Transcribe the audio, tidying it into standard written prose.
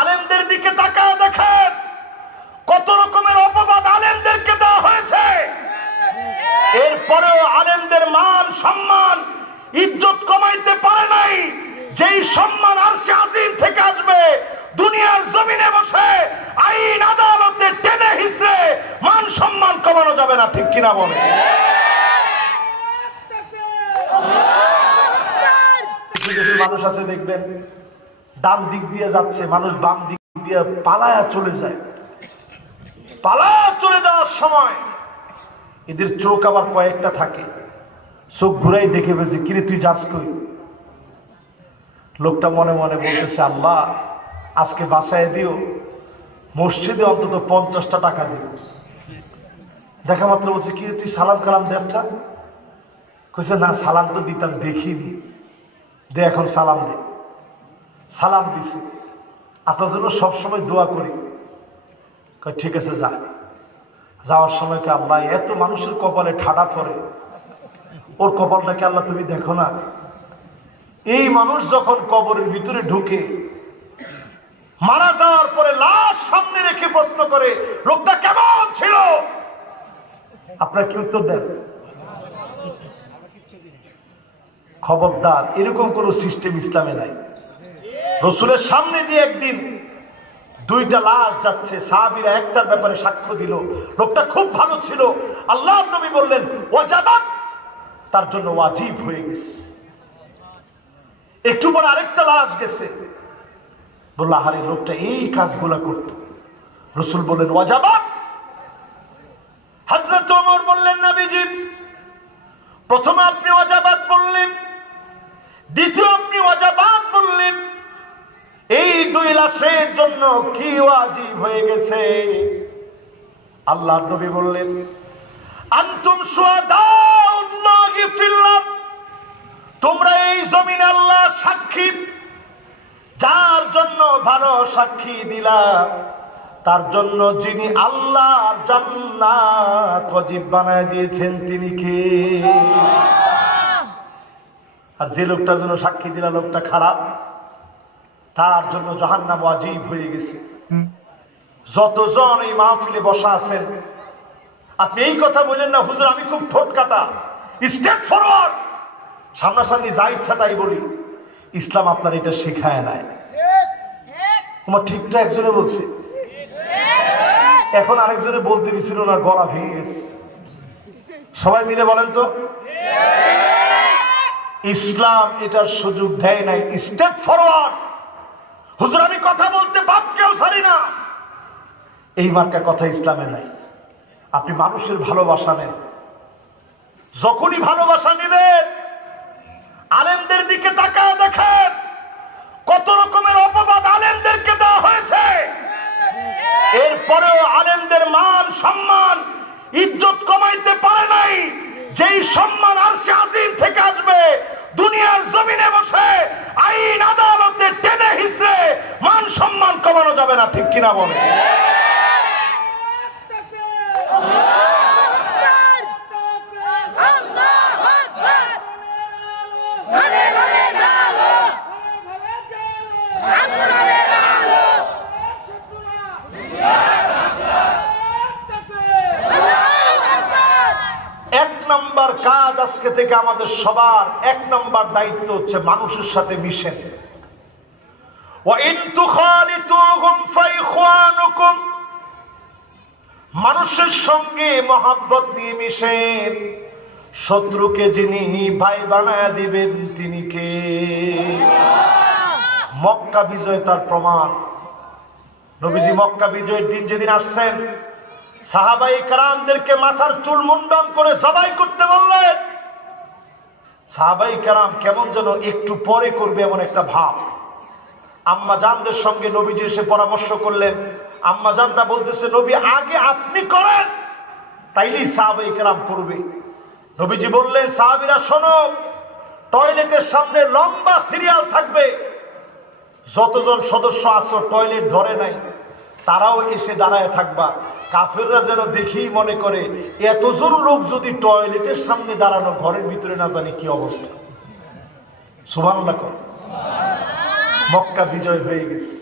আলেমদের দিকে তাকায় দেখেন কত রকমের অপবাদ আলেমদেরকে দেওয়া হয়েছে। এরপরেও আলেমদের মান সম্মান ইজ্জত কমাইতে পারে নাই। যেই সম্মান আরশে আজিম থেকে আসবে, দুনিয়ার জমিনে বসে আইন আদালতে টেনে হিসড়ে মান সম্মান কমানো যাবে না, ঠিক কিনা বলে? মানুষ আছে দেখবেন ডান দিক দিয়ে যাচ্ছে, মানুষ বাম দিক দিয়ে পালায়া চলে যায়। পালায়া চলে যাওয়ার সময় এদের চোখ আবার কয়েকটা থাকে, চোখ ঘুরাই দেখে বেজে কিরে তুই যাস কই? লোকটা মনে মনে বলতেছে, আল্লাহ আজকে বাসায় দিও, মসজিদে অন্তত 50টা টাকা দিও। দেখা মাত্র বলছে কি তুই সালাম কালাম দেস না? কইছে না, সালাম তো দিতাম দেখিনি, দে এখন সালাম দে। সালাম দিছে, আপনার জন্য সবসময় দোয়া করি। ঠিক আছে যা। যাওয়ার সময় কে আল্লাহ এত মানুষের কপালে ঠাডা পড়ে, ওর কপালটাকে আল্লাহ তুমি দেখো না। এই মানুষ যখন কবরের ভিতরে ঢুকে মারা যাওয়ার পরে লাশ সামনে রেখে প্রশ্ন করে লোকটা কেমন ছিল, আপনারা কি উত্তর দেন? খবরদার, এরকম কোন সিস্টেম ইসলামে নাই। রসুলের সামনে দিয়ে একদিন 2টা লাশ যাচ্ছে, সাহাবীরা একটার ব্যাপারে সাক্ষ্য দিল, লোকটা খুব ভালো ছিল। আল্লাহ নবী বললেন ওয়াজাবাত, তার জন্য ওয়াজিব হয়ে গেছে। একটু পর আরেকটা লাশ গেছে, বলল আরে লোকটা এই কাজগুলা করত। রসুল বললেন ওয়াজাবাত। হযরত ওমর বললেন নবীজি প্রথমে আপনি ওয়াজাবাত বললেন, দ্বিতীয় আপনি ওয়াজাবাত বললেন, এই 2 লাশের জন্য কি ওয়াজিব হয়ে গেছে? আল্লাহ নবী বললেন আনতুম শুহাদাউল্লাহি ফিল আরদ, তোমরা এই জমিনে আল্লাহ সাক্ষী, যার জন্য ভালো সাক্ষী দিলা, তার জন্য যিনি আল্লাহর জান্নাত ওয়াজিব বানায় দিয়েছেন তিনি কে? আর যে লোকটার জন্য সাক্ষী দিলা লোকটা খারাপ, তার জন্য জাহান্নাম ওয়াজিব হয়ে গেছে। যতজন এই মাহফিলে বসা আছেন, আপনি এই কথা বলেন না হুজুর আমি খুব ঠোঁট কাটা, স্টেপ ফরওয়ার্ড, সামনাসামনি যা ইচ্ছা তাই বলি। ইসলাম আপনার এটা শেখায় নাই। তোমার ঠিকটা একজনে বলছে, এখন আরেকজনে বলতে দিছিল না, গলা ভেঙে গেছে। সবাই মিলে বলেন তো, ইসলাম এটার সুযোগ দেয় নাই। স্টেপ ফরওয়ার্ড, হুজুর আমি কথা বলতে বাপকেও ছাড়ি না, এই মার্কা কথা ইসলামে নাই। আপনি মানুষের ভালোবাসা নেন, যখনই ভালোবাসা নেবেন আলেমদের দিকে তাকায় দেখেন কত রকমের অপবাদ আলেমদেরকে দেওয়া হয়েছে। এরপরেও আলেমদের মান সম্মান ইজ্জত কমাইতে পারে নাই। যেই সম্মান আরশে আজিম থেকে আসবে, দুনিয়ার জমিনে বসে আইন আদালতে টেনে হিসড়ে মান সম্মান কমানো যাবে না, ঠিক কিনা বলে? এক নম্বর কাজ আজকে থেকে আমাদের সবার, 1 নম্বর দায়িত্ব হচ্ছে মানুষের সাথে মিশেন। মানুষের সঙ্গে মহব্বত নিয়ে মিশেন। শত্রুকে যিনি ভাই বানায় দিবেন তিনি কে? মক্কা বিজয় তার প্রমাণ। নবীজি মক্কা বিজয়ের দিন যেদিন আসছেন, সাহাবায়ে কেরামদেরকে মাথার চুল মুন্ডন করে জবাই করতে বললেন। সাহাবায়ে কেরাম কেমন যেন একটু পরে করবে এমন একটা ভাব। আম্মা জানদের সঙ্গে নবীজি এসে পরামর্শ করলেন। আম্মা জানরা বলতেছে নবী আগে আপনি করেন, তাইলেই সাহাবায়ে কেরাম করবে। নবীজি বললেন সাহাবীরা শোনো, টয়লেটের সামনে লম্বা সিরিয়াল থাকবে, যতজন সদস্য আছো টয়লেট ধরে নাই তারাও এসে দাঁড়ায় থাকবা। কাফেররা যেন দেখেই মনে করে এতজন লোক যদি টয়লেটের সামনে দাঁড়ানো, ঘরের ভিতরে না জানি কি অবস্থা। সুবহানাল্লাহ। মক্কা বিজয় হয়ে গেছে।